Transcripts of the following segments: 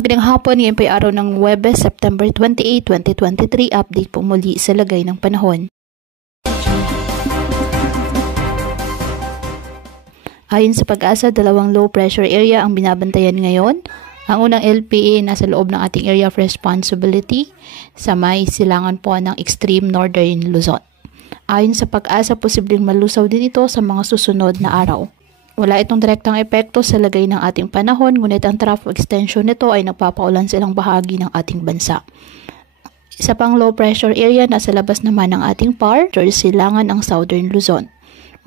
Magandang hapon, ngayon po ay araw ng Huwebes, September 28, 2023. Update po muli sa lagay ng panahon. Ayon sa Pag-asa, dalawang low pressure area ang binabantayan ngayon. Ang unang LPA nasa loob ng ating area of responsibility sa may silangan po ng extreme northern Luzon. Ayon sa Pag-asa, posibleng malusaw din ito sa mga susunod na araw. Wala itong direktang epekto sa lagay ng ating panahon, ngunit ang trough extension nito ay nagpapaulan sa ilang bahagi ng ating bansa. Isa pang low pressure area nasa labas naman ng ating PAR, silangan ang southern Luzon.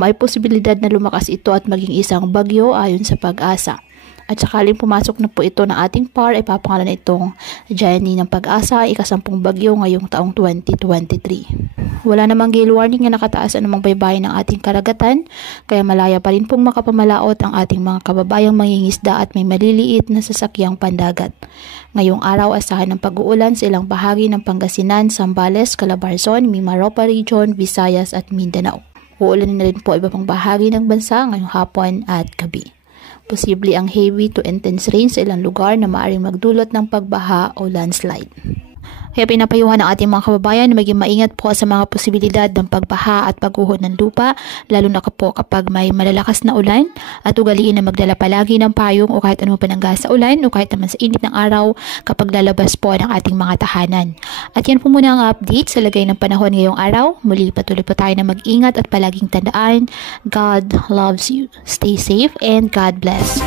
May posibilidad na lumakas ito at maging isang bagyo ayon sa Pag-asa. At sakaling pumasok na po ito ng ating PAR, ay papangalan itong Jenny ng Pag-asa, ikasampung bagyo ngayong taong 2023. Wala namang gale warning na nakataas anumang baybayin ng ating karagatan, kaya malaya pa rin pong makapamalaot ang ating mga kababayang mangingisda at may maliliit na sasakyang pandagat. Ngayong araw, asahan ng pag-uulan sa ilang bahagi ng Pangasinan, Zambales, Calabarzon, Mimaropa Region, Visayas at Mindanao. Uulan na rin po iba pang bahagi ng bansa ngayong hapon at gabi. Posible ang heavy to intense rain sa ilang lugar na maaaring magdulot ng pagbaha o landslide. Kaya pinapayuhan ng ating mga kababayan na maging maingat po sa mga posibilidad ng pagbaha at pagguho ng lupa, lalo na po kapag may malalakas na ulan, at ugaliin na magdala palagi ng payong o kahit anong panangga sa ulan o kahit naman sa init ng araw kapag lalabas po ng ating mga tahanan. At yan po muna ang update sa lagay ng panahon ngayong araw. Muli patuloy po tayo na mag-ingat at palaging tandaan, God loves you. Stay safe and God bless.